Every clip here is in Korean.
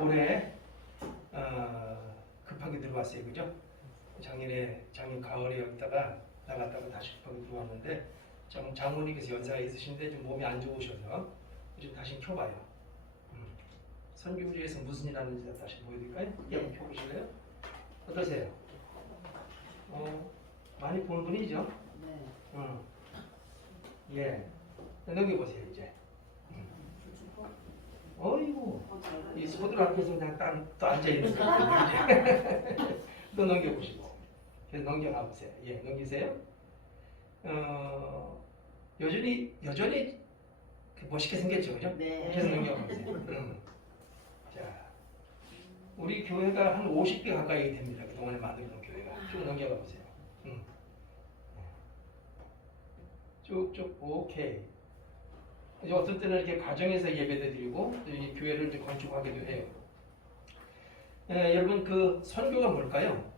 올해 급하게 들어왔어요, 그죠? 작년 가을에 여기다가 나갔다가 다시 급하게 들어왔는데 장모님께서 연세가 있으신데 좀 몸이 안 좋으셔서 좀 다시 켜봐요. 선교지에서 무슨 일 하는지 다시 보여드릴까요? 한번 켜보실래요? 어떠세요? 많이 본 분이죠? 네. 예. 넘겨보세요, 이제. 어이구, 이 소들 앞에서 그냥 또 앉아있는 거예요. 또 넘겨보시고. 그래서 넘겨가 보세요. 예, 넘기세요. 여전히 멋있게 생겼죠, 그죠? 네. 계속 넘겨가 보세요. 자, 우리 교회가 한 50개 가까이 됩니다. 그동안에 만들어놓은 교회가. 쭉 넘겨가 보세요. 쭉쭉, 오케이. 이제 어떤 때는 이렇게 가정에서 예배도 드리고 이 교회를 이제 건축하기도 해요. 여러분 그 선교가 뭘까요?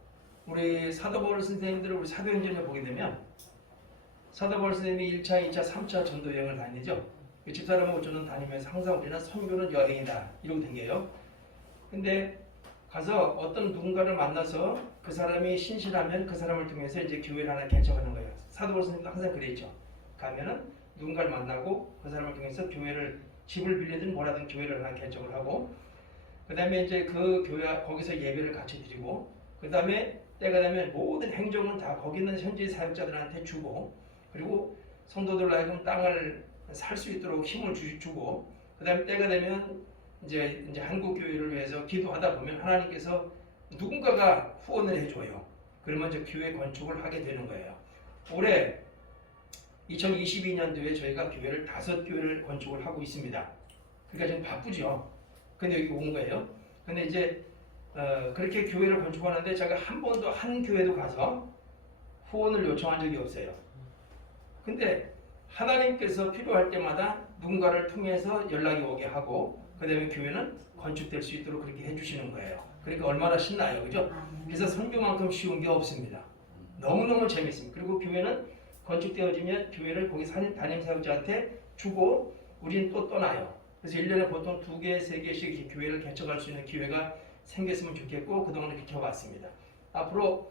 우리 사도 바울 선생님들을 우리 사도행전에 보게 되면 사도 바울 선생님이 1차, 2차, 3차 전도 여행을 다니죠. 집사람 모처럼 다니면서 항상 우리는 선교는 여행이다 이러고 댕겨요. 근데 가서 어떤 누군가를 만나서 그 사람이 신실하면 그 사람을 통해서 이제 교회를 하나 개척하는 거예요. 사도 바울 선생님도 항상 그랬죠. 가면은 누군가를 만나고 그 사람을 통해서 교회를 집을 빌리든 뭐라든 교회를 하나 개척을 하고 그 다음에 이제 그 교회 거기서 예배를 같이 드리고 그 다음에 때가 되면 모든 행정은 다 거기 있는 현지 사역자들한테 주고 그리고 성도들 하여금 땅을 살 수 있도록 힘을 주고 그 다음에 때가 되면 이제 한국 교회를 위해서 기도하다 보면 하나님께서 누군가가 후원을 해줘요. 그러면 이제 교회 건축을 하게 되는 거예요. 올해 2022년도에 저희가 교회를 5교회를 건축을 하고 있습니다. 그러니까 좀 바쁘죠. 근데 여기 온 거예요. 근데 이제 그렇게 교회를 건축하는데 제가 한 번도 한 교회도 가서 후원을 요청한 적이 없어요. 근데 하나님께서 필요할 때마다 누군가를 통해서 연락이 오게 하고 그 다음에 교회는 건축될 수 있도록 그렇게 해주시는 거예요. 그러니까 얼마나 신나요, 그죠? 그래서 선교만큼 쉬운 게 없습니다. 너무너무 재밌습니다. 그리고 교회는 건축되어지면 교회를 거기 담임 사역자한테 주고 우리는 또 떠나요. 그래서 1년에 보통 2개, 3개씩 이렇게 교회를 개척할 수 있는 기회가 생겼으면 좋겠고 그동안 이렇게 켜봤습니다. 앞으로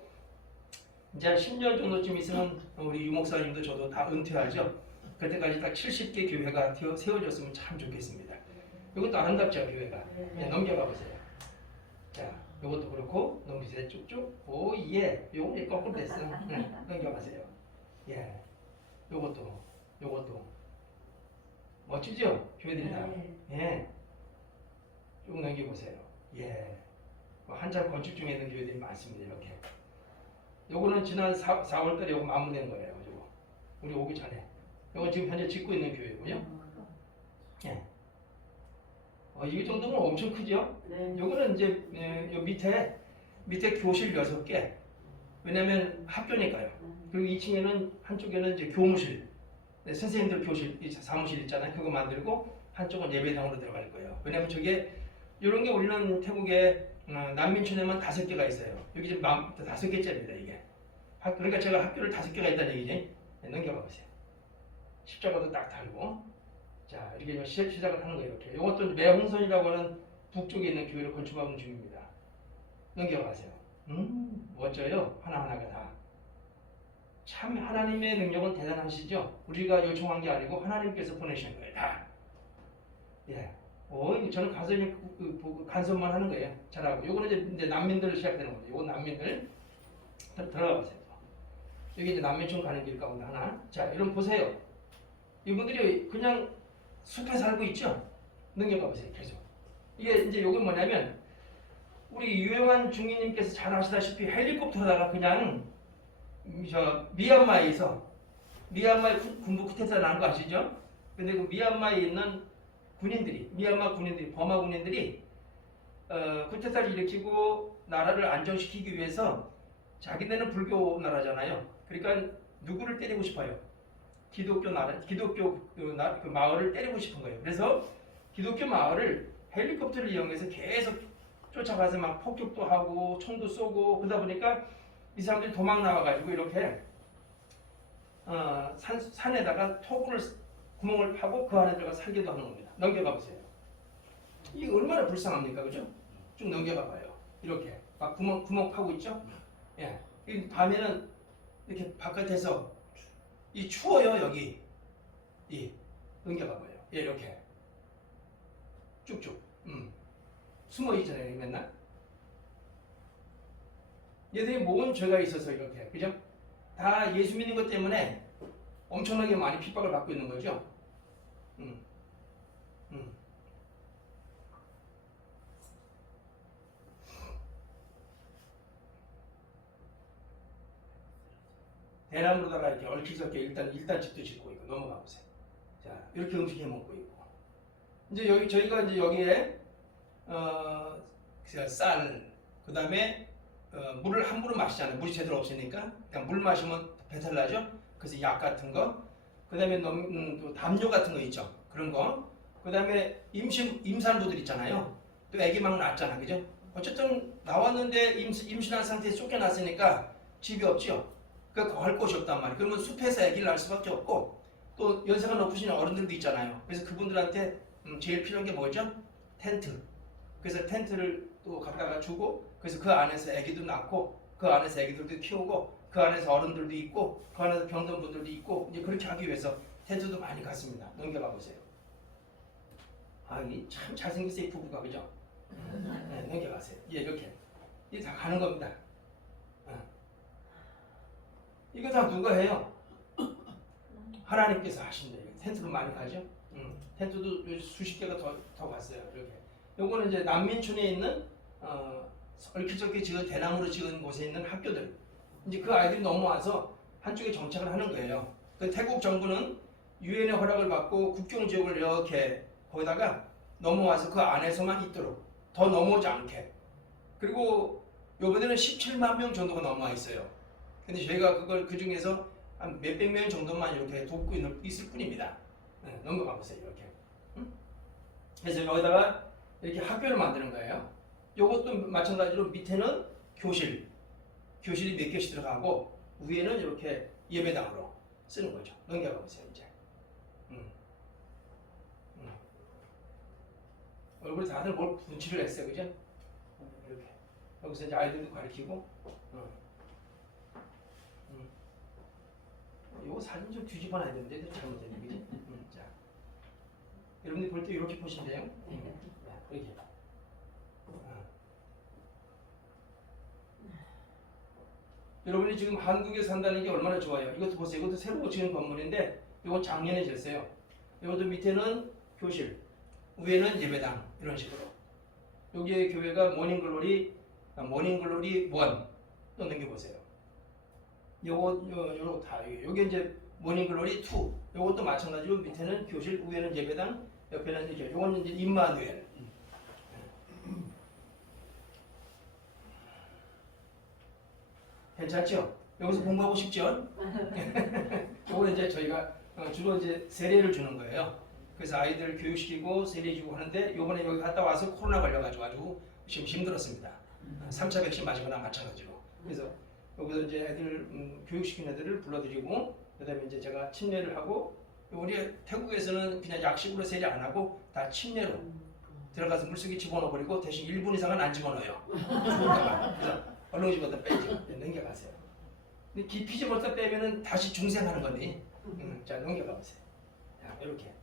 이제 한 10년 정도쯤 있으면 우리 유목사님도 저도 다 은퇴하죠. 그때까지 딱 70개 교회가 세워졌으면 참 좋겠습니다. 이것도 아름답죠, 교회가. 네, 넘겨가 보세요. 자, 이것도 그렇고 넘기세요, 쭉쭉. 오, 예. 요거 거꾸로 됐어. 넘겨가세요. 예. 요것도 멋지죠? 교회들이 다. 예. 쭉 넘겨보세요. 예. 한참 건축 중에 있는 교회들이 많습니다. 이렇게. 요거는 지난 4월달에 요거 마무리된 거예요. 요거. 우리 오기 전에. 요거 지금 현재 짓고 있는 교회고요. 예. 이 정도면 엄청 크죠? 네. 요거는 이제 요 밑에 교실 6개. 왜냐면 학교니까요. 그리고 2층에는 한쪽에는 이제 교무실, 선생님들 교실, 사무실 있잖아요. 그거 만들고 한쪽은 예배당으로 들어갈 거예요. 왜냐면 저게 이런 게 우리는 태국에 난민촌에만 5개가 있어요. 여기 지금 5개째입니다 이게. 그러니까 제가 학교를 5개가 있다는 얘기지. 네, 넘겨가 보세요. 십자가도 딱 달고, 자 이렇게 시작을 하는 거예요. 이렇게. 이것도 매홍선이라고 하는 북쪽에 있는 교회를 건축하는 중입니다. 넘겨가세요. 멋져요. 하나하나가 다. 참 하나님의 능력은 대단하시죠? 우리가 요청한 게 아니고 하나님께서 보내신 거예요. 다. 예. 저는 가서 간섭만 하는 거예요. 잘하고. 요거는 이제 난민들 시작되는 거죠. 요거 난민들 들어가 보세요. 여기 이제 난민촌 가는 길 가운데 하나. 자, 여러분 보세요. 이분들이 그냥 숲에 살고 있죠? 넘겨가 보세요. 계속. 이게 이제 요건 뭐냐면 우리 유영한 중위님께서 잘 아시다시피 헬리콥터다가 그냥 미얀마에서 미얀마의 군부 쿠데타 난 거 아시죠? 근데 그 미얀마에 있는 미얀마 군인들이 버마 군인들이 쿠데타를 일으키고 나라를 안정시키기 위해서 자기네는 불교 나라잖아요. 그러니까 누구를 때리고 싶어요? 기독교 그 마을을 때리고 싶은 거예요. 그래서 기독교 마을을 헬리콥터를 이용해서 계속 쫓아가서 막 폭격도 하고 총도 쏘고 그러다 보니까 이 사람들이 도망 나와가지고 이렇게 산에다가 토굴을 구멍을 파고 그 안에 들어가 살기도 하는 겁니다. 넘겨가 보세요. 이게 얼마나 불쌍합니까, 그죠? 쭉 넘겨가 봐요. 이렇게 막 구멍 파고 있죠? 예. 이 밤에는 이렇게 바깥에서 이 추워요 여기. 이 넘겨가 봐요. 예, 이렇게 쭉쭉. 숨어 있잖아요, 맨날. 얘들이 모은 죄가 있어서 이렇게, 그죠? 다 예수 믿는 것 때문에 엄청나게 많이 핍박을 받고 있는 거죠. 음. 대나무로다가 이렇게 얽히적게 일단 집도 짓고 있고 넘어가 보세요. 자, 이렇게 음식 해 먹고 있고. 이제 여기 저희가 이제 여기에 쌀, 그다음에 물을 함부로 마시잖아요. 물이 제대로 없으니까. 그러니까 물 마시면 배탈 나죠. 그래서 약 같은 거, 그다음에 또 담요 같은 거 있죠. 그런 거. 그다음에 임산부들 있잖아요. 또 아기 막 낳았잖아, 그죠? 어쨌든 나왔는데 임신한 상태에서 쫓겨났으니까 집이 없죠. 그러니까 할 곳이 없단 말이에요. 그러면 숲에서 아기를 낳을 수밖에 없고, 또 연세가 높으신 어른들도 있잖아요. 그래서 그분들한테 제일 필요한 게 뭐죠? 텐트. 그래서 텐트를 또 갖다가 주고, 그래서 그 안에서 아기도 낳고, 그 안에서 아기들도 키우고, 그 안에서 어른들도 있고, 그 안에서 병든 분들도 있고, 이제 그렇게 하기 위해서 텐트도 많이 갔습니다. 넘겨가 보세요. 아, 이 참 잘생겼어요, 이 부부가, 그죠? 네, 넘겨가세요. 예, 이렇게. 이게 다 가는 겁니다. 이거 다 누가 해요? 하나님께서 하신대요. 텐트도 많이 가죠? 텐트도 수십 개가 더 갔어요. 이렇게. 요거는 이제 난민촌에 있는 얽히적게 지은 대나무로 지은 곳에 있는 학교들. 이제 그 아이들이 넘어와서 한쪽에 정착을 하는 거예요. 그 태국 정부는 유엔의 허락을 받고 국경 지역을 이렇게 거기다가 넘어와서 그 안에서만 있도록, 더 넘어오지 않게. 그리고 요번에는 17만 명 정도가 넘어와 있어요. 근데 저희가 그걸 그 중에서 한 몇백 명 정도만 이렇게 돕고 있을 뿐입니다. 네, 넘어가 보세요, 이렇게. 그래서 여기다가 이렇게 학교를 만드는 거예요. 이것도 마찬가지로 밑에는 교실이 몇 개씩 들어가고, 위에는 이렇게 예배당으로 쓰는 거죠. 넘겨가 보세요, 이제. 얼굴에 다들 뭘 분칠을 했어요, 그죠? 이렇게. 여기서 이제 아이들도 가르치고. 이거 사진 좀 뒤집어놔야 되는데 잘못됐네, 그지? 자, 여러분들 볼 때 이렇게 보시면 돼요. 이렇게. 여러분이 지금 한국에 산다는 게 얼마나 좋아요. 이것도 보세요. 이것도 새로 지은 건물인데 이건 작년에 지었어요. 이것도 밑에는 교실, 위에는 예배당, 이런 식으로. 여기에 교회가 모닝글로리 1 또 넘겨보세요. 요거 다 요게 이제 모닝글로리 2. 요것도 마찬가지로 밑에는 교실, 위에는 예배당, 옆에는 이렇게. 요거는 이제 임마누엘. 괜찮죠? 여기서 공부하고 싶죠? 요거는 이제 저희가 주로 이제 세례를 주는 거예요. 그래서 아이들 교육시키고 세례 주고 하는데 요번에 여기 갔다 와서 코로나 걸려가지고 아주 지금 힘들었습니다. 3차 백신 맞은 거나 마찬가지로. 그래서 여기서 이제 애들 교육시킨 애들을 불러드리고, 그다음에 이제 제가 침례를 하고, 우리 태국에서는 그냥 약식으로 세례 안 하고 다 침례로 들어가서 물속에 집어넣어 버리고 대신 1분 이상은 안 집어넣어요. 죽을까봐. 그래서 얼른 집어다 빼죠. 넘겨가세요. 근데 깊이 집어다 빼면은 다시 중생하는 건데. 자, 넘겨가 보세요. 자, 이렇게.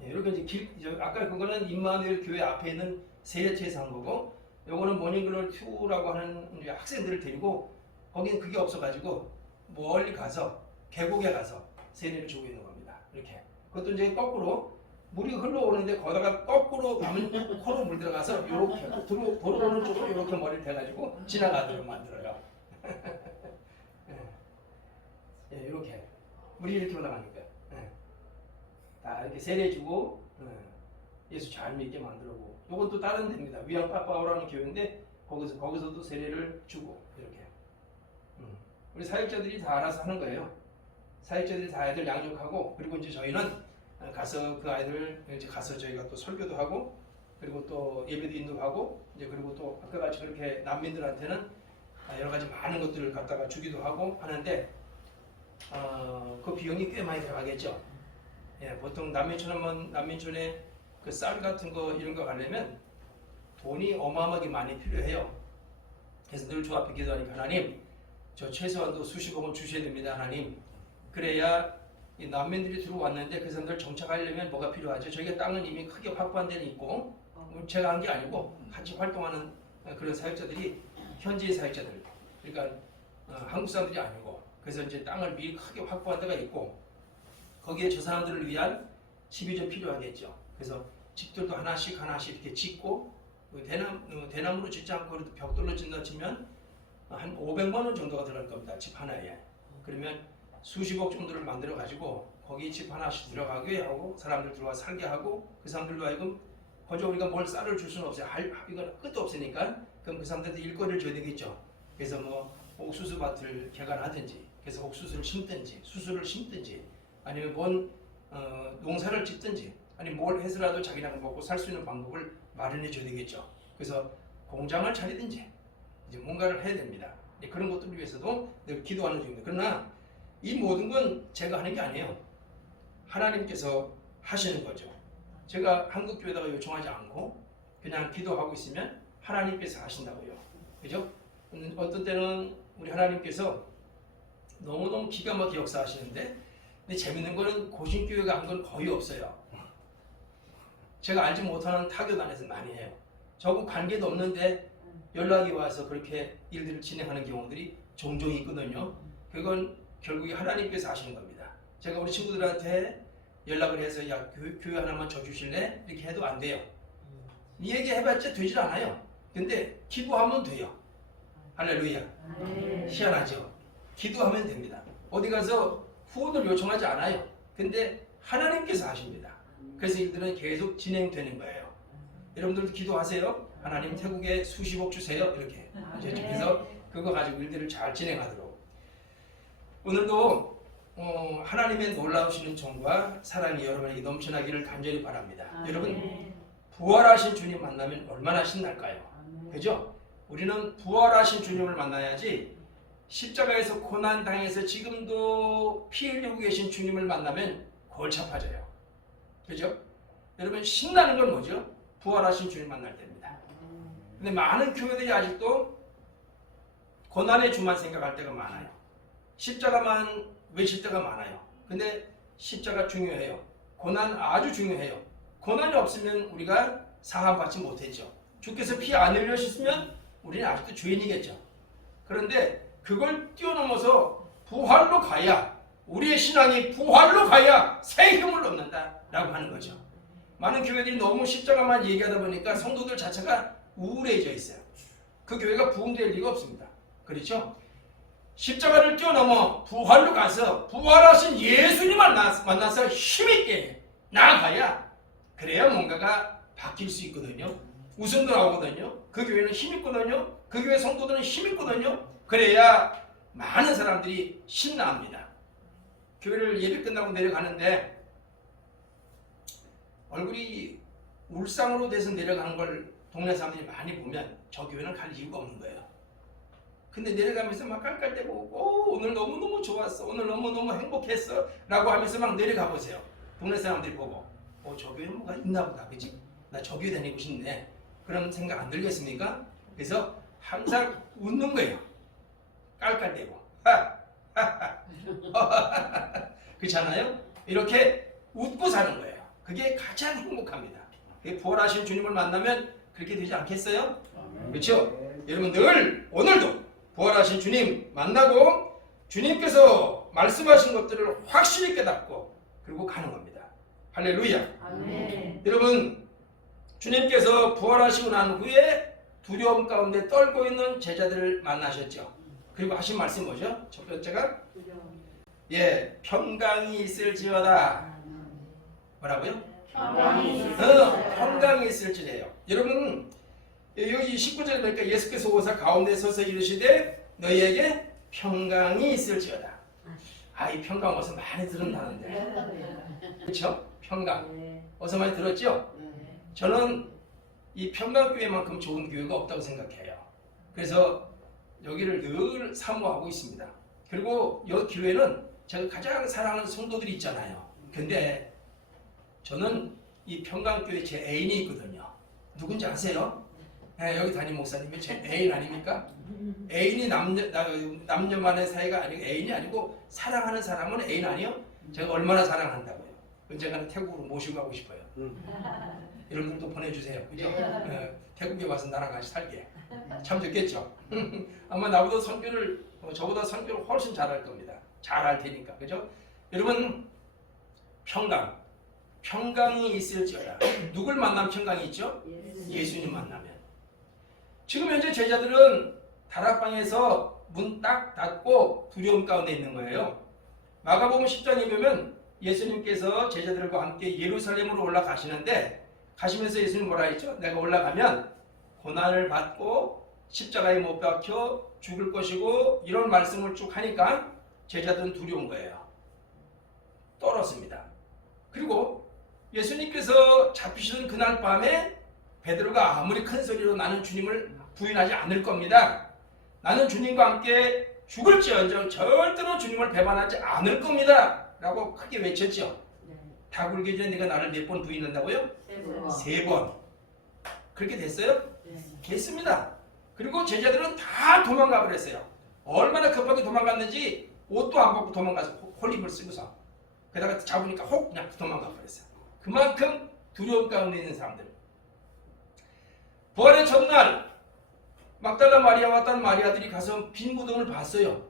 이렇게 이제 아까 그거는 임마누엘 교회 앞에 있는 세례처에서 한 거고, 요거는 모닝글로리 2라고 하는 학생들을 데리고, 거기는 그게 없어가지고 멀리 가서 계곡에 가서 세례를 주고 있는 겁니다. 이렇게. 그것도 이제 거꾸로 물이 흘러오는데 거기다가 거꾸로 가면 코로 물 들어가서 이렇게 돌아오는 쪽으로 이렇게 머리를 대가지고 지나가도록 만들어요. 예, 이렇게 물이 이렇게 올라가니까 다 이렇게 세례주고 예수 잘 믿게 만들고. 요건 또 다른 데입니다. 위안 파파오라는 교회인데 거기서도 세례를 주고 이렇게. 우리 사역자들이 다 알아서 하는 거예요. 사역자들이 다 아이들 양육하고, 그리고 이제 저희는 가서 그 아이들 이제 가서 저희가 또 설교도 하고, 그리고 또 예배도 인도하고, 이제 그리고 또 아까 같이 그렇게 난민들한테는 여러 가지 많은 것들을 갖다가 주기도 하고 하는데 그 비용이 꽤 많이 들어가겠죠. 예, 보통 난민촌 하면 난민촌에 그 쌀 같은 거 이런 거 가려면 돈이 어마어마하게 많이 필요해요. 그래서 늘 주 앞에 기도하니까 하나님 저 최소한도 수십억은 주셔야 됩니다. 하나님. 그래야 이 난민들이 들어왔는데 그 사람들 정착하려면 뭐가 필요하죠? 저희가 땅은 이미 크게 확보한 데는 있고 제가 한 게 아니고 같이 활동하는 그런 사역자들이 현지의 사역자들 그러니까 한국 사람들이 아니고 그래서 이제 땅을 미리 크게 확보한 데가 있고 거기에 저 사람들을 위한 집이 좀 필요하겠죠. 그래서 집들도 하나씩 이렇게 짓고 대나무로 짓지 않고 그래도 벽돌로 짓는다 치면 한 500만 원 정도가 들어갈 겁니다. 집 하나에. 그러면 수십억 정도를 만들어 가지고 거기 집 하나씩 들어가게 하고 사람들 들어와 살게 하고 그 사람들도 하여금 거저 우리가 뭘 쌀을 줄 수는 없어요. 이건 끝도 없으니까 그럼 그 사람들도 일거리를 줘야 되겠죠. 그래서 뭐 옥수수 밭을 개간하든지 그래서 옥수수를 심든지 수수를 심든지 아니면 뭔 농사를 짓든지 아니면 뭘 해서라도 자기랑 먹고 살 수 있는 방법을 마련해 줘야 되겠죠. 그래서 공장을 차리든지 이제 뭔가를 해야 됩니다. 그런 것들을 위해서도 늘 기도하는 중입니다. 그러나 이 모든 건 제가 하는 게 아니에요. 하나님께서 하시는 거죠. 제가 한국교회에다가 요청하지 않고 그냥 기도하고 있으면 하나님께서 하신다고요. 그죠? 어떤 때는 우리 하나님께서 너무너무 기가 막히게 역사하시는데 근데 재밌는 거는 고신교회가 한 건 거의 없어요. 제가 알지 못하는 타교단에서 많이 해요. 저하고 관계도 없는데 연락이 와서 그렇게 일들을 진행하는 경우들이 종종 있거든요. 그건 결국에 하나님께서 하시는 겁니다. 제가 우리 친구들한테 연락을 해서 야 교회 하나만 줘주실래? 이렇게 해도 안 돼요. 이 얘기 해봤자 되질 않아요. 근데 기도하면 돼요. 할렐루야. 희한하죠. 기도하면 됩니다. 어디 가서 후원을 요청하지 않아요. 근데 하나님께서 하십니다. 그래서 일들은 계속 진행되는 거예요. 여러분들도 기도하세요. 하나님 태국에 수십억 주세요. 이렇게. 그래서 그거 가지고 일들을 잘 진행하도록. 오늘도 하나님의 놀라우시는 정과 사랑이 여러분에게 넘쳐나기를 간절히 바랍니다. 여러분 부활하신 주님 만나면 얼마나 신날까요? 그죠? 우리는 부활하신 주님을 만나야지 십자가에서 고난당해서 지금도 피 흘리고 계신 주님을 만나면 골치 아파져요. 그죠? 여러분 신나는 건 뭐죠? 부활하신 주님 만날 때입니다. 근데 많은 교회들이 아직도 고난의 주만 생각할 때가 많아요. 십자가만 외칠 때가 많아요. 근데 십자가 중요해요. 고난 아주 중요해요. 고난이 없으면 우리가 사함받지 못했죠. 주께서 피 안 흘리셨으면 우리는 아직도 죄인이겠죠. 그런데 그걸 뛰어넘어서 부활로 가야 우리의 신앙이 부활로 가야 새 힘을 얻는다 라고 하는 거죠. 많은 교회들이 너무 십자가만 얘기하다 보니까 성도들 자체가 우울해져 있어요. 그 교회가 부흥될 리가 없습니다. 그렇죠? 십자가를 뛰어넘어 부활로 가서 부활하신 예수님 만나서 힘있게 나아가야 그래야 뭔가가 바뀔 수 있거든요. 웃음도 나오거든요. 그 교회는 힘있거든요. 그 교회 성도들은 힘있거든요. 그래야 많은 사람들이 신나합니다. 교회를 예배 끝나고 내려가는데 얼굴이 울상으로 돼서 내려가는 걸 동네 사람들이 많이 보면 저 교회는 갈 이유가 없는 거예요. 근데 내려가면서 막 깔깔대고 오늘 너무너무 좋았어. 오늘 너무너무 행복했어. 라고 하면서 막 내려가 보세요. 동네 사람들이 보고 저 교회는 뭐가 있나 보다. 그치? 나 저 교회 다니고 싶네. 그런 생각 안 들겠습니까? 그래서 항상 웃는 거예요. 깔깔대고 그렇잖아요? 이렇게 웃고 사는 거예요. 그게 가장 행복합니다. 부활하신 주님을 만나면 그렇게 되지 않겠어요? 그렇죠? 여러분 늘 오늘도 부활하신 주님 만나고 주님께서 말씀하신 것들을 확실히 깨닫고 그리고 가는 겁니다. 할렐루야. 아멘. 여러분 주님께서 부활하시고 난 후에 두려움 가운데 떨고 있는 제자들을 만나셨죠. 그리고 하신 말씀 뭐죠? 첫 번째가 평강이 있을지어다. 뭐라고요? 평강이 있을지래요. 여러분 여기 19절에 보니까 예수께서 오사 가운데 서서 이르시되 너희에게 평강이 있을지어다. 이 평강 어서 많이 들은다는데 그렇죠? 평강 어서 많이 들었죠? 저는 이 평강교회만큼 좋은 교회가 없다고 생각해요. 그래서 여기를 늘 사모하고 있습니다. 그리고 이 교회는 제가 가장 사랑하는 성도들이 있잖아요. 근데 저는 이 평강교회 제 애인이 있거든요. 누군지 아세요? 네, 여기 담임 목사님이 제 애인 아닙니까? 애인이 남녀만의 사이가 아니고 애인이 아니고 사랑하는 사람은 애인 아니요? 제가 얼마나 사랑한다고요. 언젠가는 태국으로 모시고 가고 싶어요. 여러분들도 보내주세요. 그죠? 네, 태국에 와서 나랑 같이 살게. 참 좋겠죠? 아마 나보다 선교를 저보다 선교를 훨씬 잘할 겁니다. 잘할 테니까. 그죠? 여러분 평강이 있을지어다. 누굴 만나면 평강이 있죠? 예수님 만나면. 지금 현재 제자들은 다락방에서 문 딱 닫고 두려움 가운데 있는 거예요. 마가복음 10장에 보면 예수님께서 제자들과 함께 예루살렘으로 올라가시는데 가시면서 예수님 뭐라 했죠? 내가 올라가면 고난을 받고 십자가에 못 박혀 죽을 것이고 이런 말씀을 쭉 하니까 제자들은 두려운 거예요. 떨었습니다. 그리고 예수님께서 잡히시던 그날 밤에 베드로가 아무리 큰 소리로 나는 주님을 부인하지 않을 겁니다. 나는 주님과 함께 죽을지언정 절대로 주님을 배반하지 않을 겁니다. 라고 크게 외쳤죠. 다 굴기 전에 네가 나를 몇 번 부인한다고요? 3번. 그렇게 됐어요? 됐습니다. 그리고 제자들은 다 도망가 버렸어요. 얼마나 급하게 도망갔는지 옷도 안 벗고 도망가서 홀입을 쓰고서 게다가 잡으니까 혹 그냥 도망가 버렸어요. 그만큼 두려움 가운데 있는 사람들. 부활의 첫날 막달라 마리아와 딴 마리아들이 가서 빈 무덤을 봤어요.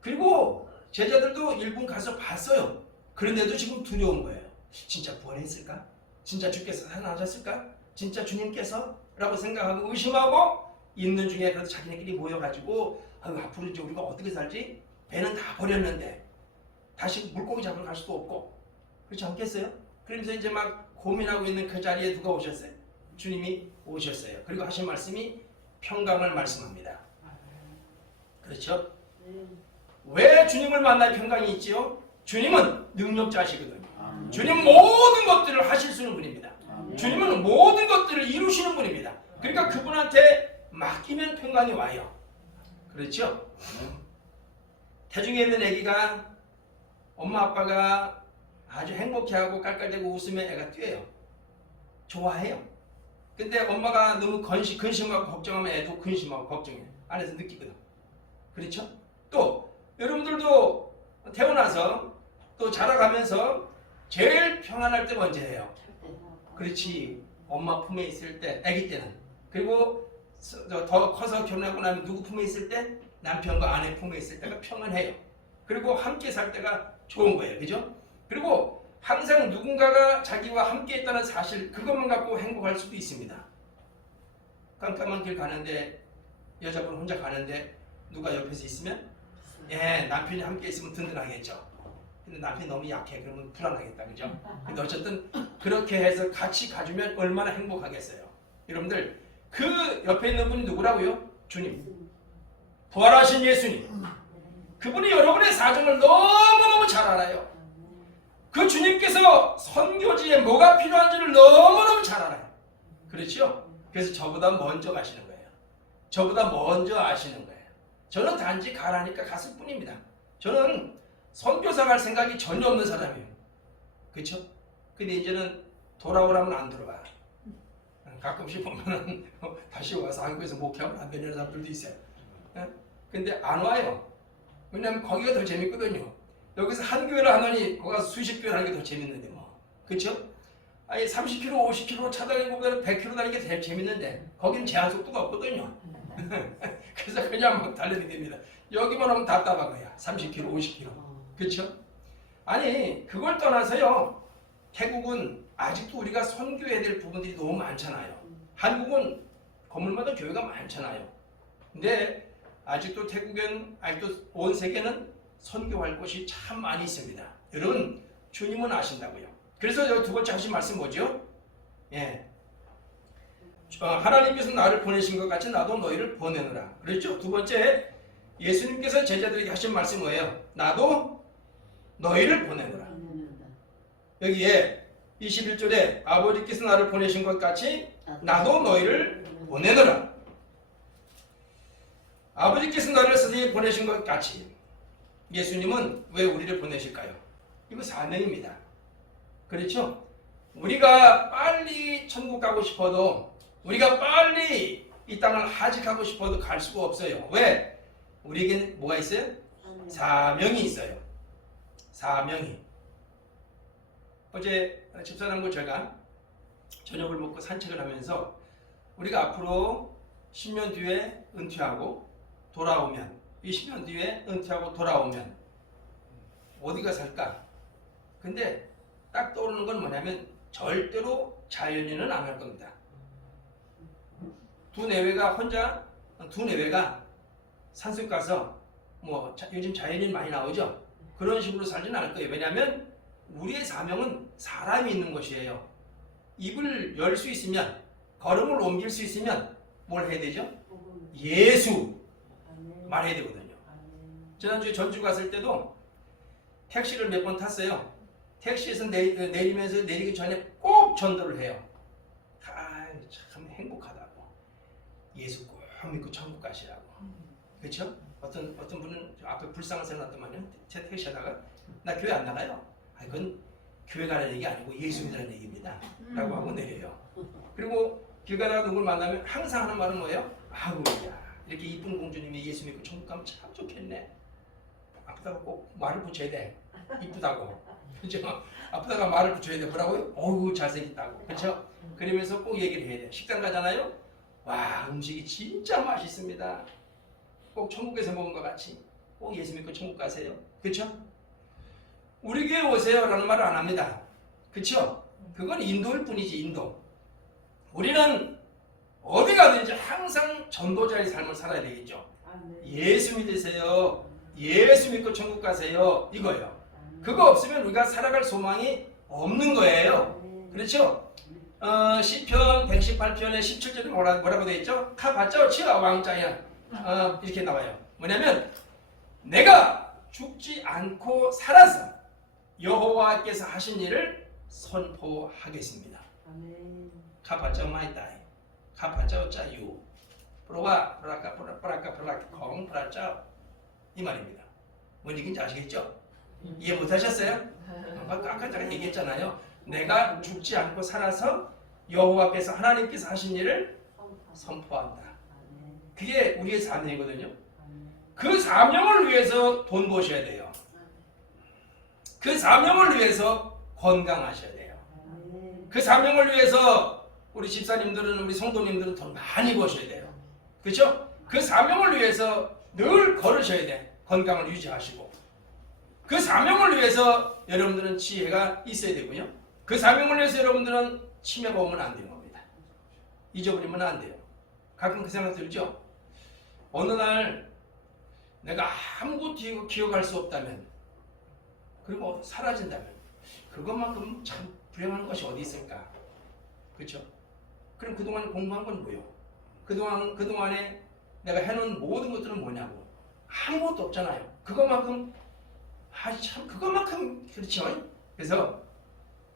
그리고 제자들도 일본 가서 봤어요. 그런데도 지금 두려운 거예요. 진짜 부활했을까? 진짜 주께서 살아나셨을까? 진짜 주님께서? 라고 생각하고 의심하고 있는 중에 그래도 자기네끼리 모여가지고 앞으로 이제 우리가 어떻게 살지? 배는 다 버렸는데 다시 물고기 잡으러 갈 수도 없고 그렇지 않겠어요? 그러면서 이제 막 고민하고 있는 그 자리에 누가 오셨어요? 주님이 오셨어요. 그리고 하신 말씀이 평강을 말씀합니다. 그렇죠? 왜 주님을 만날 평강이 있지요? 주님은 능력자시거든요. 주님은 모든 것들을 하실 수 있는 분입니다. 주님은 모든 것들을 이루시는 분입니다. 그러니까 그분한테 맡기면 평강이 와요. 그렇죠? 태중에 있는 아기가 엄마 아빠가 아주 행복해하고 깔깔대고 웃으면 애가 뛰어요. 좋아해요. 근데 엄마가 너무 근심하고 걱정하면 애도 근심하고 걱정해요. 안에서 느끼거든. 그렇죠? 또 여러분들도 태어나서 또 자라가면서 제일 평안할 때가 언제예요? 그렇지. 엄마 품에 있을 때, 아기 때는. 그리고 더 커서 결혼하고 나면 누구 품에 있을 때? 남편과 아내 품에 있을 때가 평안해요. 그리고 함께 살 때가 좋은 거예요. 그죠? 그리고 항상 누군가가 자기와 함께 있다는 사실 그것만 갖고 행복할 수도 있습니다. 깜깜한 길 가는데 여자분 혼자 가는데 누가 옆에서 있으면 남편이 함께 있으면 든든하겠죠. 근데 남편이 너무 약해. 그러면 불안하겠다. 그죠? 근데 어쨌든 그렇게 해서 같이 가주면 얼마나 행복하겠어요. 여러분들 그 옆에 있는 분이 누구라고요? 주님. 부활하신 예수님. 그분이 여러분의 사정을 너무너무 잘 알아요. 그 주님께서 선교지에 뭐가 필요한지를 너무너무 잘 알아요. 그렇죠? 그래서 저보다 먼저 가시는 거예요. 저보다 먼저 아시는 거예요. 저는 단지 가라니까 갔을 뿐입니다. 저는 선교사 갈 생각이 전혀 없는 사람이에요. 그렇죠? 근데 이제는 돌아오라면 안 돌아와. 가끔씩 보면은 다시 와서 한국에서 목회하면 안 되는 사람들도 있어요. 근데 안 와요. 왜냐면 거기가 더 재밌거든요. 여기서 한 교회를 하느니 거기 가서 수십 교회를 하는 게 더 재밌는데 뭐. 그렇죠? 아니 30km, 50km 차 다니고 100km 다니는 게 제일 재밌는데 거기는 제한 속도가 없거든요. 그래서 그냥 막 달리게 됩니다. 여기만 오면 답답한 거야. 30km, 50km. 그렇죠? 아니 그걸 떠나서요. 태국은 아직도 우리가 선교해야 될 부분들이 너무 많잖아요. 한국은 건물마다 교회가 많잖아요. 근데 아직도 태국은 아직도 온 세계는 선교할 곳이 참 많이 있습니다. 여러분 주님은 아신다고요. 그래서 두 번째 하신 말씀 뭐죠? 하나님께서 나를 보내신 것 같이 나도 너희를 보내노라. 그랬죠? 두 번째 예수님께서 제자들에게 하신 말씀 뭐예요? 나도 너희를 보내노라. 여기에 21절에 아버지께서 나를 보내신 것 같이 나도 너희를 보내노라. 아버지께서 나를 세상에 보내신 것 같이 예수님은 왜 우리를 보내실까요? 이거 사명입니다. 그렇죠? 우리가 빨리 천국 가고 싶어도 우리가 빨리 이 땅을 하직하고 싶어도 갈 수가 없어요. 왜? 우리에게는 뭐가 있어요? 사명이 있어요. 사명이. 어제 집사람과 제가 저녁을 먹고 산책을 하면서 우리가 앞으로 10년 뒤에 은퇴하고 돌아오면 20년 뒤에 은퇴하고 돌아오면 어디가 살까? 근데 딱 떠오르는 건 뭐냐면 절대로 자연인은 안 할 겁니다. 두 내외가 산속 가서 뭐 요즘 자연인 많이 나오죠? 그런 식으로 살지는 않을 거예요. 왜냐하면 우리의 사명은 사람이 있는 것이에요. 입을 열 수 있으면 걸음을 옮길 수 있으면 뭘 해야 되죠? 예수 말해야 되거든요. 지난주에 전주 갔을 때도 택시를 몇 번 탔어요. 택시에서 내리면서 내리기 전에 꼭 전도를 해요. 참 행복하다고. 예수 꼭 믿고 천국 가시라고. 그렇죠? 어떤 분은 앞에 불쌍한 사람 왔더만요. 제 택시 하다가 나 교회 안 나가요. 그건 교회 가는 얘기 아니고 예수 믿으라는 얘기입니다. 라고 하고 내려요. 그리고 길 가다가 누굴 만나면 항상 하는 말은 뭐예요? 아우 야 이렇게 이쁜 공주님이 예수 믿고 천국 가면 참 좋겠네. 아프다가 꼭 말을 붙여야 돼. 이쁘다고. 그렇죠? 아프다가 말을 붙여야 돼. 뭐라고요? 어우 잘생겼다고. 그렇죠? 그러면서 꼭 얘기를 해야 돼. 식당 가잖아요. 와 음식이 진짜 맛있습니다. 꼭 천국에서 먹은 것 같이 꼭 예수 믿고 천국 가세요. 그렇죠? 우리 교회 오세요 라는 말을 안 합니다. 그렇죠? 그건 인도일 뿐이지 인도. 우리는 어디 가든지 항상 전도자의 삶을 살아야 되겠죠. 예수 믿으세요. 예수 믿고 천국 가세요. 이거예요. 그거 없으면 우리가 살아갈 소망이 없는 거예요. 그렇죠? 시편 118편의 17절에 뭐라고 되어 있죠? 카바짜 치아 왕자야. 이렇게 나와요. 뭐냐면 내가 죽지 않고 살아서 여호와께서 하신 일을 선포하겠습니다. 카바짜 마이다이 카바짜 짜유 프로와 프라카 콩 프라짜 이 말입니다. 뭔 얘기인지 아시겠죠? 이해 못하셨어요? 아까 제가 얘기했잖아요. 내가 죽지 않고 살아서 여호와께서 하나님께서 하신 일을 선포한다. 그게 우리의 사명이거든요. 그 사명을 위해서 돈 버셔야 돼요. 그 사명을 위해서 건강하셔야 돼요. 그 사명을 위해서 우리 집사님들은 우리 성도님들은 돈 많이 버셔야 돼요. 그렇죠? 그 사명을 위해서 늘 걸으셔야 돼. 건강을 유지하시고. 그 사명을 위해서 여러분들은 지혜가 있어야 되고요. 그 사명을 위해서 여러분들은 치매가 오면 안 되는 겁니다. 잊어버리면 안 돼요. 가끔 그 생각 들죠? 어느 날 내가 아무것도 기억할 수 없다면 그리고 사라진다면 그것만큼 참 불행한 것이 어디 있을까? 그렇죠? 그럼 그동안 공부한 건 뭐예요? 그동안에 내가 해놓은 모든 것들은 뭐냐고? 아무것도 없잖아요. 그것만큼 그것만큼 그렇죠? 그래서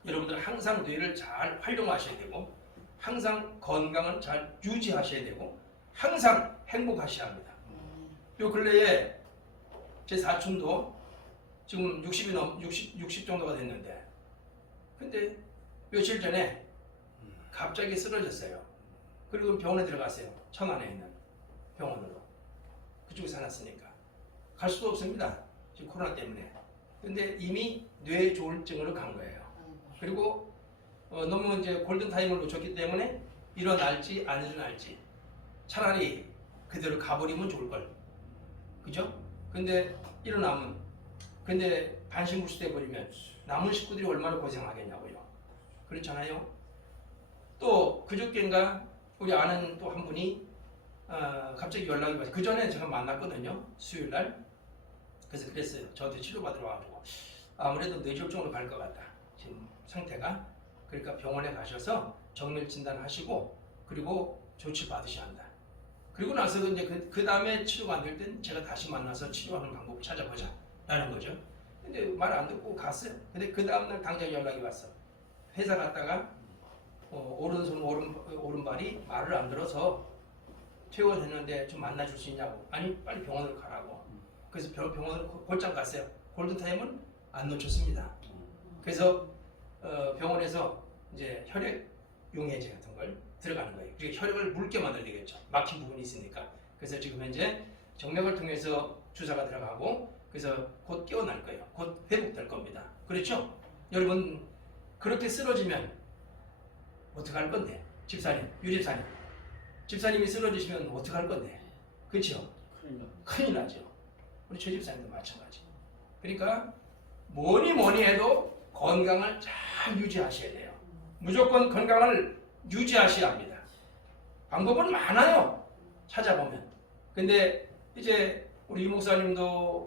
여러분들 항상 뇌를 잘 활용하셔야 되고 항상 건강을 잘 유지하셔야 되고 항상 행복하셔야 합니다. 요 근래에 제 사촌도 지금 60 정도가 됐는데 근데 며칠 전에 갑자기 쓰러졌어요. 그리고 병원에 들어갔어요. 천안에 있는 병원으로. 그쪽에 살았으니까. 갈 수도 없습니다. 지금 코로나 때문에. 근데 이미 뇌조울증으로 간 거예요. 그리고 너무 이제 골든타임을 놓쳤기 때문에 일어날지 안 일어날지 차라리 그대로 가버리면 좋을걸. 그죠? 근데 일어나면 근데 반신불수 돼버리면 남은 식구들이 얼마나 고생하겠냐고요. 그렇잖아요. 또 그저께인가 우리 아는 또 한 분이 갑자기 연락이 와서 그 전에 제가 만났거든요. 수요일날. 그래서 그랬어요. 저한테 치료받으러 와가지고 아무래도 뇌졸중으로 갈 것 같다. 지금 상태가. 그러니까 병원에 가셔서 정밀 진단하시고 그리고 조치 받으셔야 한다. 그리고 나서 이제 그 다음에 치료가 안 될 땐 제가 다시 만나서 치료하는 방법을 찾아보자 라는 거죠. 근데 말 안 듣고 갔어요. 근데 그 다음날 당장 연락이 왔어. 회사 갔다가 오른손 오른발이 말을 안 들어서 퇴원했는데 좀 만나줄 수 있냐고. 아니 빨리 병원으로 가라고. 그래서 병원으로 곧장 갔어요. 골든타임은 안 놓쳤습니다. 그래서 병원에서 이제 혈액 용해제 같은 걸 들어가는 거예요. 그게 혈액을 묽게 만들어야 되겠죠. 막힌 부분이 있으니까. 그래서 지금 현재 정맥을 통해서 주사가 들어가고 그래서 곧 깨어날 거예요. 곧 회복될 겁니다. 그렇죠? 여러분 그렇게 쓰러지면 어떡할 건데? 집사님, 유집사님. 집사님이 쓰러지시면 어떡할 건데? 그렇죠? 큰일 나죠. 우리 최 집사님도 마찬가지. 그러니까 뭐니 해도 건강을 잘 유지하셔야 돼요. 무조건 건강을 유지하셔야 합니다. 방법은 많아요. 찾아보면. 근데 이제 우리 유 목사님도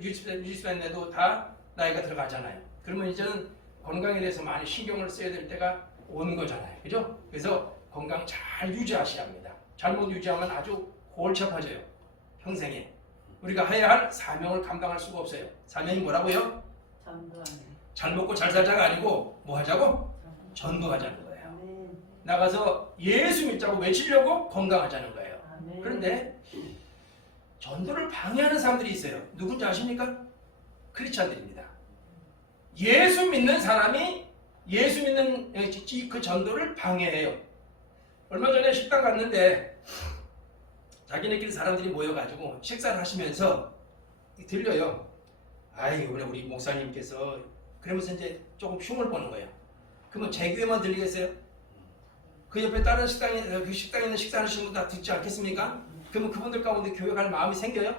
유집사님도 다 나이가 들어가잖아요. 그러면 이제는 건강에 대해서 많이 신경을 써야 될 때가 온 거잖아요. 그죠? 그래서 건강 잘 유지하셔야 합니다. 잘못 유지하면 아주 골치 아파져요. 평생에. 우리가 해야 할 사명을 감당할 수가 없어요. 사명이 뭐라고요? 전도하네. 잘 먹고 잘 살자가 아니고 뭐 하자고? 전도하자는 거예요. 아멘. 나가서 예수 믿자고 외치려고 건강하자는 거예요. 아멘. 그런데 전도를 방해하는 사람들이 있어요. 누군지 아십니까? 크리스찬들입니다. 예수 믿는 사람이 예수 믿는 그 전도를 방해해요. 얼마 전에 식당 갔는데 자기네끼리 사람들이 모여가지고 식사를 하시면서 들려요. 아이 우리 목사님께서 그러면서 이제 조금 흉을 보는 거예요. 그러면 제 교회만 들리겠어요? 그 옆에 다른 식당에 그 식당에 있는 식사하시는 분 다 듣지 않겠습니까? 그러면 그분들 가운데 교회 갈 마음이 생겨요?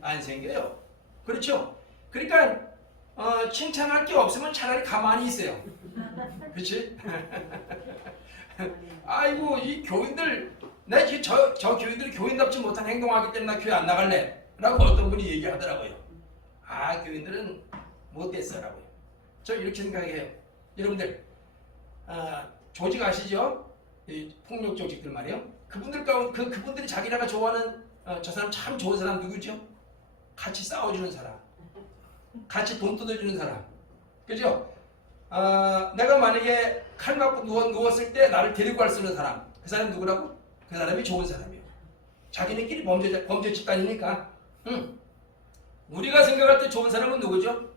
안 생겨요. 그렇죠? 그러니까 칭찬할 게 없으면 차라리 가만히 있어요. 그렇지? 아이고 이 교인들 저 교인들이 교인답지 못한 행동하기 때문에 나 교회 안 나갈래 라고 어떤 분이 얘기하더라고요. 아 교인들은 못됐어 라고요. 저 이렇게 생각해요. 여러분들 조직 아시죠? 이 폭력 조직들 말이에요. 그분들 가운데 그분들이 자기네가 좋아하는 저 사람 참 좋은 사람 누구죠? 같이 싸워주는 사람, 같이 돈 뜯어주는 사람, 그죠? 내가 만약에 칼 맞고 누웠을 때 나를 데리고 갈 수 있는 사람, 그 사람이 누구라고? 그 사람이 좋은 사람이에요. 자기네끼리 범죄 집단이니까. 우리가 생각할 때 좋은 사람은 누구죠?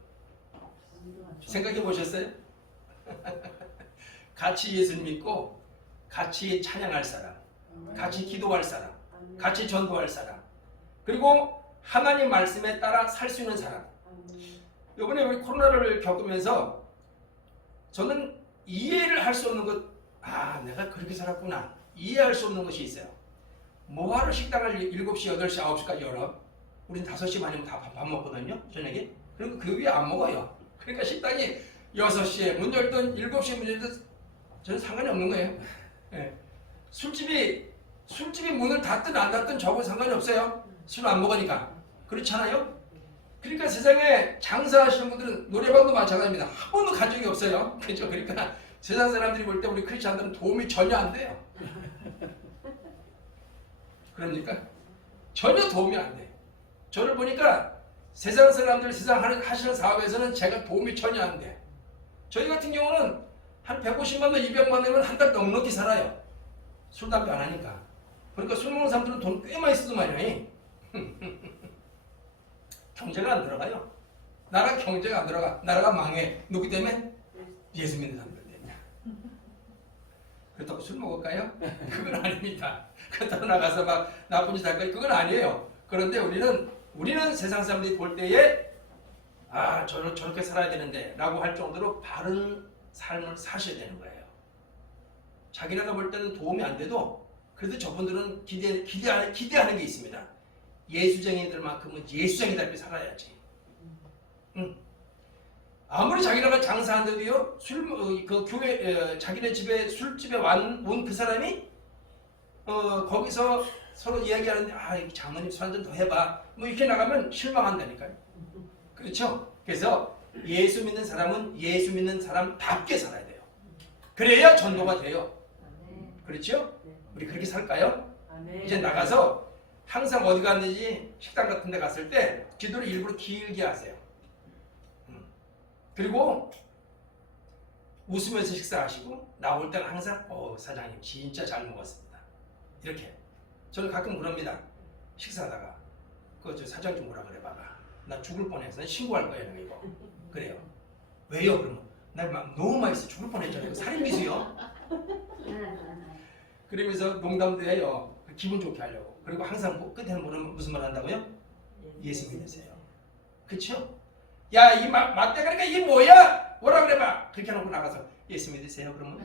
생각해 보셨어요? 같이 예수를 믿고 같이 찬양할 사람, 같이 기도할 사람, 같이 전도할 사람, 그리고 하나님 말씀에 따라 살 수 있는 사람. 이번에 우리 코로나를 겪으면서 저는 이해를 할 수 없는 것, 내가 그렇게 살았구나. 이해할 수 없는 것이 있어요. 뭐하러 식당을 7시, 8시, 9시까지 열어? 우린 5시 반이면 다 밥 먹거든요, 저녁에. 그리고 그 위에 안 먹어요. 그러니까 식당이 6시에 문 열든 7시에 문 열든 저는 상관이 없는 거예요. 네. 술집이 문을 닫든 안 닫든 저하고 상관이 없어요. 술 안 먹으니까. 그렇잖아요? 그러니까 세상에 장사하시는 분들은 노래방도 마찬가지입니다. 한 번도 간 적이 없어요. 그렇죠? 그러니까 세상 사람들이 볼 때 우리 크리스찬들은 도움이 전혀 안 돼요. 그러니까 전혀 도움이 안 돼. 저를 보니까 세상 사람들 세상 하시는 사업에서는 제가 도움이 전혀 안 돼. 저희 같은 경우는 한 150만 원, 200만 원 내면 한 달 넉넉히 살아요. 술, 담배 안 하니까. 그러니까 술 먹는 사람들은 돈 꽤 많이 쓰더만요. 경제가 안 들어가요. 나라 경제가 안 들어가. 나라가 망해. 누구 때문에? 예수 믿는 사람들 때문에. 그렇다고 술 먹을까요? 그건 아닙니다. 그렇다고 나가서 막 나쁜 짓 할까요? 그건 아니에요. 그런데 우리는 세상 사람들이 볼 때에 저렇게 살아야 되는데 라고 할 정도로 바른 삶을 사셔야 되는 거예요. 자기네가 볼 때는 도움이 안 돼도 그래도 저분들은 기대하는 게 있습니다. 예수쟁이들만큼은 예수쟁이답게 살아야지. 아무리 자기네가 장사한데도요, 교회, 자기네 집에 술집에 온 그 사람이 거기서 서로 이야기하는데 장모님 술 한 잔 더 해봐. 뭐 이렇게 나가면 실망한다니까요. 그렇죠? 그래서 예수 믿는 사람은 예수 믿는 사람답게 살아야 돼요. 그래야 전도가 돼요. 그렇죠? 우리 그렇게 살까요? 이제 나가서 항상 어디 갔는지 식당 같은 데 갔을 때 기도를 일부러 길게 하세요. 그리고 웃으면서 식사하시고 나올 때는 항상 사장님 진짜 잘 먹었습니다. 이렇게. 저는 가끔 그럽니다. 식사하다가 저 사장 좀 뭐라 그래 봐봐. 나 죽을 뻔해서 신고할 거예요 이거. 그래요. 왜요? 그러면 나 너무 맛있어. 죽을 뻔했잖아요. 살인미수요. 그러면서 농담도 해요. 기분 좋게 하려고. 그리고 항상 끝에는 무슨 말 한다고요? 예수 믿으세요. 그쵸? 야, 이 맞대가리가 이게 뭐야? 뭐라 그래봐. 그렇게 해놓고 나가서 예수 믿으세요. 그러면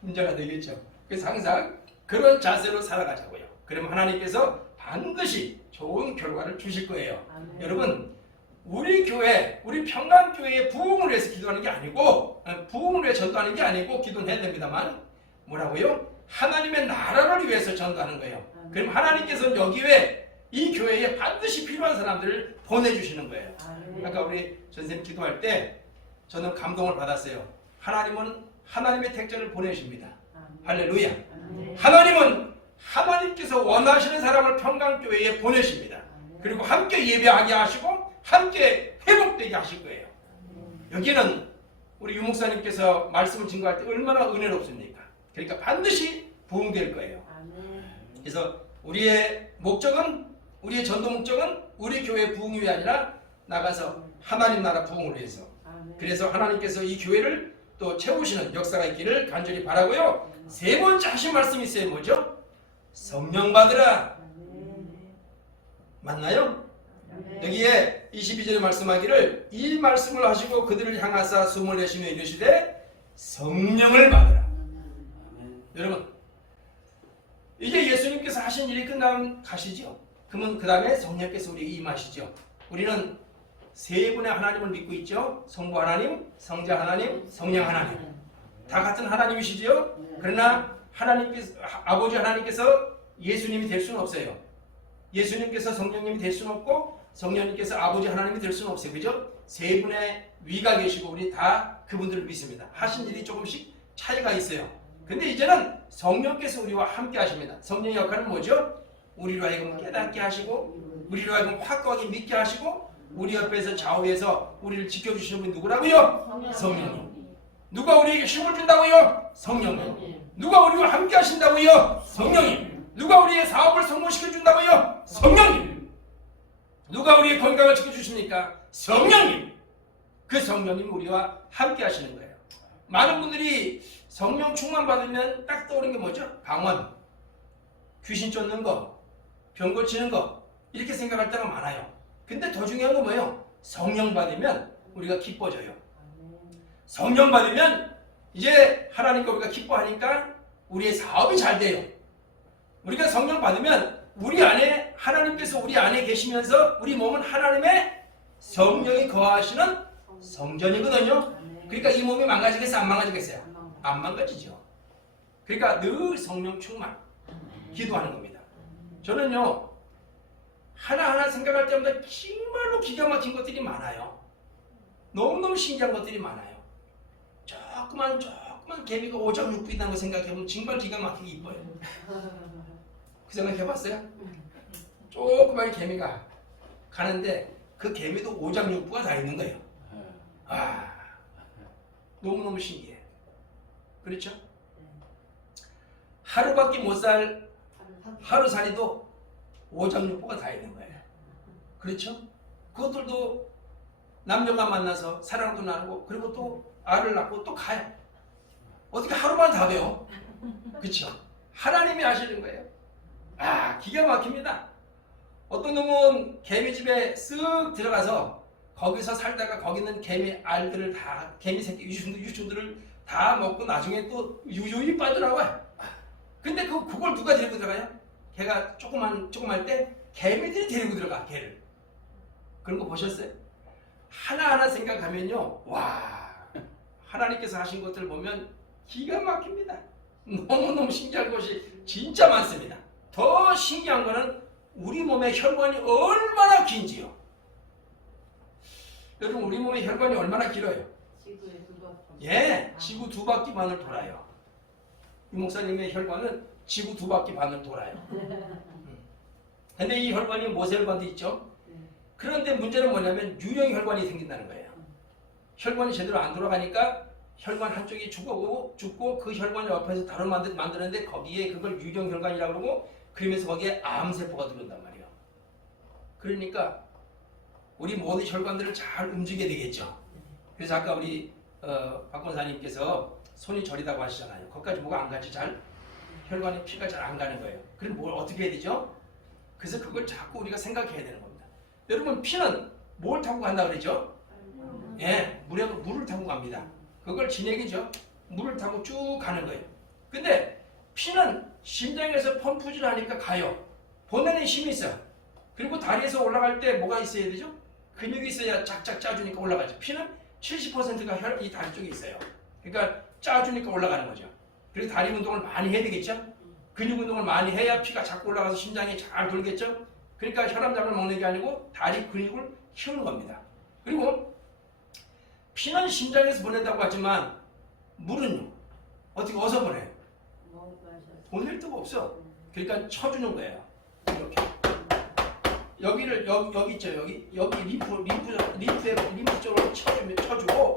문제가 되겠죠. 그래서 항상 그런 자세로 살아가자고요. 그러면 하나님께서 반드시 좋은 결과를 주실 거예요. 아멘. 여러분, 우리 교회, 우리 평강교회의 부흥을 위해서 기도하는 게 아니고, 부흥을 위해 전도하는 게 아니고 기도는 해야 됩니다만, 뭐라고요? 하나님의 나라를 위해서 전도하는 거예요. 아멘. 그럼 하나님께서는 여기에 이 교회에 반드시 필요한 사람들을 보내주시는 거예요. 아멘. 아까 우리 전생님 기도할 때 저는 감동을 받았어요. 하나님은 하나님의 택자를 보내십니다. 아멘. 할렐루야. 아멘. 하나님께서 원하시는 사람을 평강교회에 보내십니다. 그리고 함께 예배하게 하시고 함께 회복되게 하실 거예요. 여기는 우리 유목사님께서 말씀을 증거할 때 얼마나 은혜롭습니까? 그러니까 반드시 부흥될 거예요. 그래서 우리의 전도 목적은 우리 교회 부흥이 왜 아니라 나가서 하나님 나라 부흥을 위해서. 그래서 하나님께서 이 교회를 또 채우시는 역사가 있기를 간절히 바라고요. 세 번째 하신 말씀이 있어요. 뭐죠? 성령 받으라. 맞나요? 여기에 22절에 말씀하기를 이 말씀을 하시고 그들을 향하사 숨을 내쉬며 이르시되 성령을 받으라. 여러분, 이제 예수님께서 하신 일이 끝나면 가시죠. 그러면 그 다음에 성령께서 우리에게 임하시죠. 우리는 세 분의 하나님을 믿고 있죠. 성부 하나님, 성자 하나님, 성령 하나님. 다 같은 하나님이시죠. 그러나 아버지 하나님께서 예수님이 될 수는 없어요. 예수님께서 성령님이 될 수는 없고 성령님께서 아버지 하나님이 될 수는 없어요. 그죠? 세 분의 위가 계시고 우리 다 그분들을 믿습니다. 하신 일이 조금씩 차이가 있어요. 근데 이제는 성령께서 우리와 함께 하십니다. 성령의 역할은 뭐죠? 우리로 하여금 깨닫게 하시고 우리로 하여금 확고하게 믿게 하시고 우리 옆에서 좌우에서 우리를 지켜주시는 분이 누구라고요? 성령님. 누가 우리에게 힘을 준다고요? 성령님. 누가 우리와 함께 하신다고요? 성령님. 누가 우리의 사업을 성공시켜 준다고요? 성령님. 누가 우리의 건강을 지켜주십니까? 성령님. 그 성령님 우리와 함께 하시는 거예요. 많은 분들이 성령 충만 받으면 딱 떠오르는 게 뭐죠? 방언, 귀신 쫓는 거, 병 고치는 거 이렇게 생각할 때가 많아요. 근데 더 중요한 건 뭐예요? 성령 받으면 우리가 기뻐져요. 성령 받으면 이제 하나님과 우리가 기뻐하니까 우리의 사업이 잘 돼요. 우리가 성령 받으면 우리 안에 하나님께서 우리 안에 계시면서 우리 몸은 하나님의 성령이 거하시는 성전이거든요. 그러니까 이 몸이 망가지겠어요? 안 망가지겠어요? 안 망가지죠. 그러니까 늘 성령 충만 기도하는 겁니다. 저는요 하나하나 생각할 때마다 정말로 기가 막힌 것들이 많아요. 너무너무 신기한 것들이 많아요. 조그만 개미가 5.6부 있다는 거 생각해보면 정말 기가 막히게 이뻐요. 그 생각 해봤어요? 조그만 개미가 가는데 그 개미도 5.6부가 다 있는 거예요. 너무너무 신기해. 그렇죠? 하루밖에 못 살 하루살이도 5.6부가 다 있는 거예요. 그렇죠? 그것들도 남녀가 만나서 사랑도 나누고 그리고 또 알을 낳고 또 가요. 어떻게 하루만 다 돼요? 그렇죠? 하나님이 하시는 거예요. 기가 막힙니다. 어떤 놈은 개미집에 쓱 들어가서 거기서 살다가 거기 있는 개미 알들을 다 개미 새끼 유충들을 다 먹고 나중에 또 유유히 빠져나와요. 근데 그걸 누가 데리고 들어가요? 걔가 조그만 때 개미들이 데리고 들어가 개를. 그런 거 보셨어요? 하나하나 생각하면요, 와, 하나님께서 하신 것들을 보면 기가 막힙니다. 너무너무 신기한 것이 진짜 많습니다. 더 신기한 거는 우리 몸의 혈관이 얼마나 긴지요. 여러분, 우리 몸의 혈관이 얼마나 길어요? 지구에 2바퀴. 예, 지구 2바퀴 반을 돌아요. 이 목사님의 혈관은 지구 2바퀴 반을 돌아요. 근데 이 혈관이 모세혈관도 있죠. 그런데 문제는 뭐냐면 유형 혈관이 생긴다는 거예요. 혈관이 제대로 안 돌아가니까 혈관 한쪽이 죽고 그 혈관 옆에서 다른 만드는데 거기에 그걸 유형 혈관이라고 그러고 그러면서 거기에 암세포가 들어온단 말이에요. 그러니까 우리 모든 혈관들을 잘 움직여야 되겠죠. 그래서 아까 우리 박 권사님께서 손이 저리다고 하시잖아요. 거기까지 뭐가 안 가지 잘? 혈관에 피가 잘 안 가는 거예요. 그럼 뭘 어떻게 해야 되죠? 그래서 그걸 자꾸 우리가 생각해야 되는 겁니다. 여러분 피는 뭘 타고 간다 그러죠? 예, 물을 타고 갑니다. 그걸 진액이죠. 물을 타고 쭉 가는 거예요. 근데 피는 심장에서 펌프질 하니까 가요. 보내는 힘이 있어. 그리고 다리에서 올라갈 때 뭐가 있어야 되죠? 근육이 있어야 쫙쫙 짜주니까 올라가죠. 피는 70%가 이 다리 쪽에 있어요. 그러니까 짜주니까 올라가는 거죠. 그리고 다리 운동을 많이 해야 되겠죠? 근육 운동을 많이 해야 피가 자꾸 올라가서 심장이 잘 돌겠죠? 그러니까 혈압약을 먹는 게 아니고 다리 근육을 키우는 겁니다. 그리고 피는 심장에서 보낸다고 하지만 물은요? 어떻게 어디서 보내요? 보낼 데가 없어. 그러니까 쳐주는 거예요. 이렇게. 여기를 여기 있죠. 여기 림프 쪽으로 쳐주고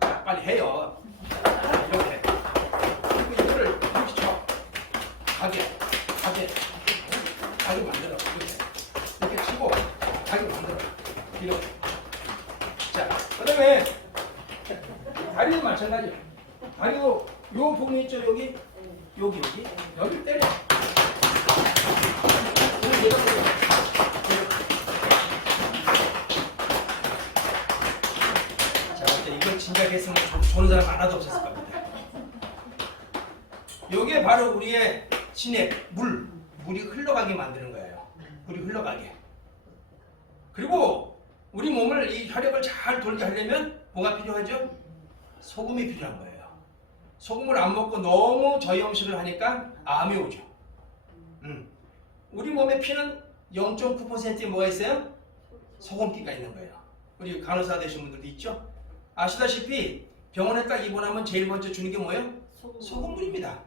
자, 빨리 해요. 이렇게. 그리고 이거를 이렇게 쳐. 가게 만들어. 이렇게 치고 가게 만들어. 이렇게. 자, 그다음에 다리는 마찬가지예요. 다리도 요 부분 있죠. 여기 때려. 자, 이걸 진작했으면 좋은 사람 하나도 없었을 겁니다. 이게 바로 우리의 진액, 물이 흘러가게 만드는 거예요. 물이 흘러가게. 그리고 우리 몸을 이 혈액을 잘 돌게 하려면 뭐가 필요하죠? 소금이 필요한 거예요. 소금을 안 먹고 너무 저염식을 하니까 암이 오죠. 우리 몸의 피는 0.9%에 뭐가 있어요? 소금기가 있는 거예요. 우리 간호사 되신 분들도 있죠? 아시다시피 병원에 딱 입원하면 제일 먼저 주는 게 뭐예요? 소금물입니다.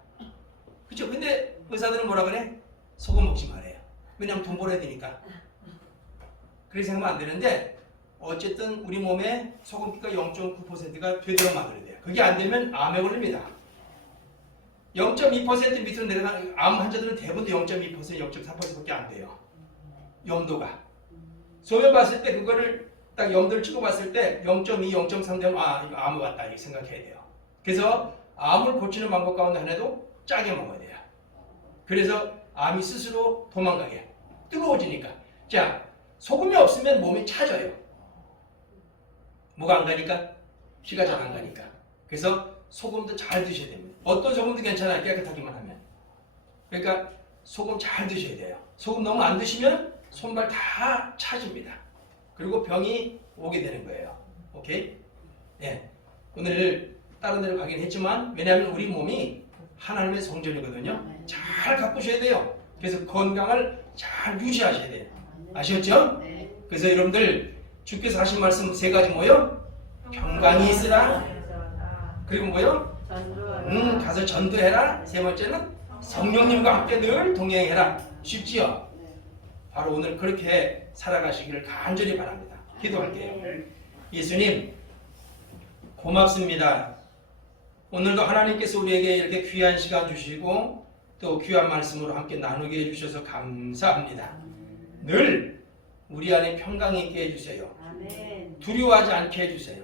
그렇죠? 근데 의사들은 뭐라 그래? 소금 먹지 말아요. 왜냐면 돈 벌어야 되니까. 그렇게 생각하면 안 되는데 어쨌든 우리 몸에 소금기가 0.9%가 되도록 만들어야 돼요. 그게 안 되면 암에 걸립니다. 0.2% 밑으로 내려가는 암 환자들은 대부분 0.2%, 0.4%밖에 안 돼요. 염도가. 소변 봤을 때 그거를 딱 염도를 찍어 봤을 때 0.2, 0.3 되면 이거 암 왔다 이렇게 생각해야 돼요. 그래서 암을 고치는 방법 가운데 하나도 짜게 먹어야 돼요. 그래서 암이 스스로 도망가게. 뜨거워지니까. 자, 소금이 없으면 몸이 차져요. 뭐가 안 가니까? 피가 잘 안 가니까. 그래서 소금도 잘 드셔야 됩니다. 어떤 소금도 괜찮아요. 깨끗하기만 하면. 그러니까 소금 잘 드셔야 돼요. 소금 너무 안 드시면 손발 다 차집니다. 그리고 병이 오게 되는 거예요. 오케이? 예. 오늘 다른 데로 가긴 했지만 왜냐하면 우리 몸이 하나님의 성전이거든요. 잘 가꾸셔야 돼요. 그래서 건강을 잘 유지하셔야 돼요. 아시겠죠? 그래서 여러분들 주께서 하신 말씀 3가지 뭐요? 평강이 있으라. 그리고 뭐요? 가서 전도해라. 3번째는 성령님과 함께 늘 동행해라. 쉽지요? 바로 오늘 그렇게 살아가시기를 간절히 바랍니다. 기도할게요. 예수님 고맙습니다. 오늘도 하나님께서 우리에게 이렇게 귀한 시간 주시고 또 귀한 말씀으로 함께 나누게 해주셔서 감사합니다. 늘 우리 안에 평강이 있게 해주세요. 두려워하지 않게 해주세요.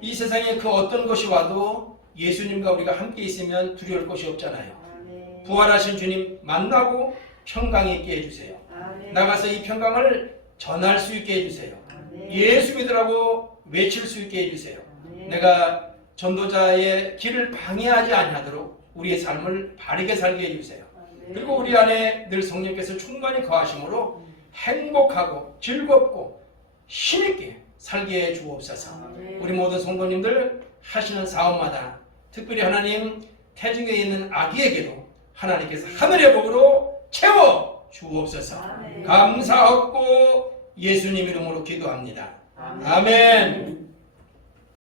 이 세상에 그 어떤 것이 와도 예수님과 우리가 함께 있으면 두려울 것이 없잖아요. 부활하신 주님 만나고 평강이 있게 해주세요. 나가서 이 평강을 전할 수 있게 해주세요. 예수 믿으라고 외칠 수 있게 해주세요. 내가 전도자의 길을 방해하지 아니하도록 우리의 삶을 바르게 살게 해주세요. 그리고 우리 안에 늘 성령께서 충만히 거하심으로 행복하고 즐겁고 힘있게 살게 해 주옵소서. 우리 모든 성도님들 하시는 사업마다 특별히 하나님 태중에 있는 아기에게도 하나님께서 하늘의 복으로 채워 주옵소서. 감사하고 예수님 이름으로 기도합니다. 아멘.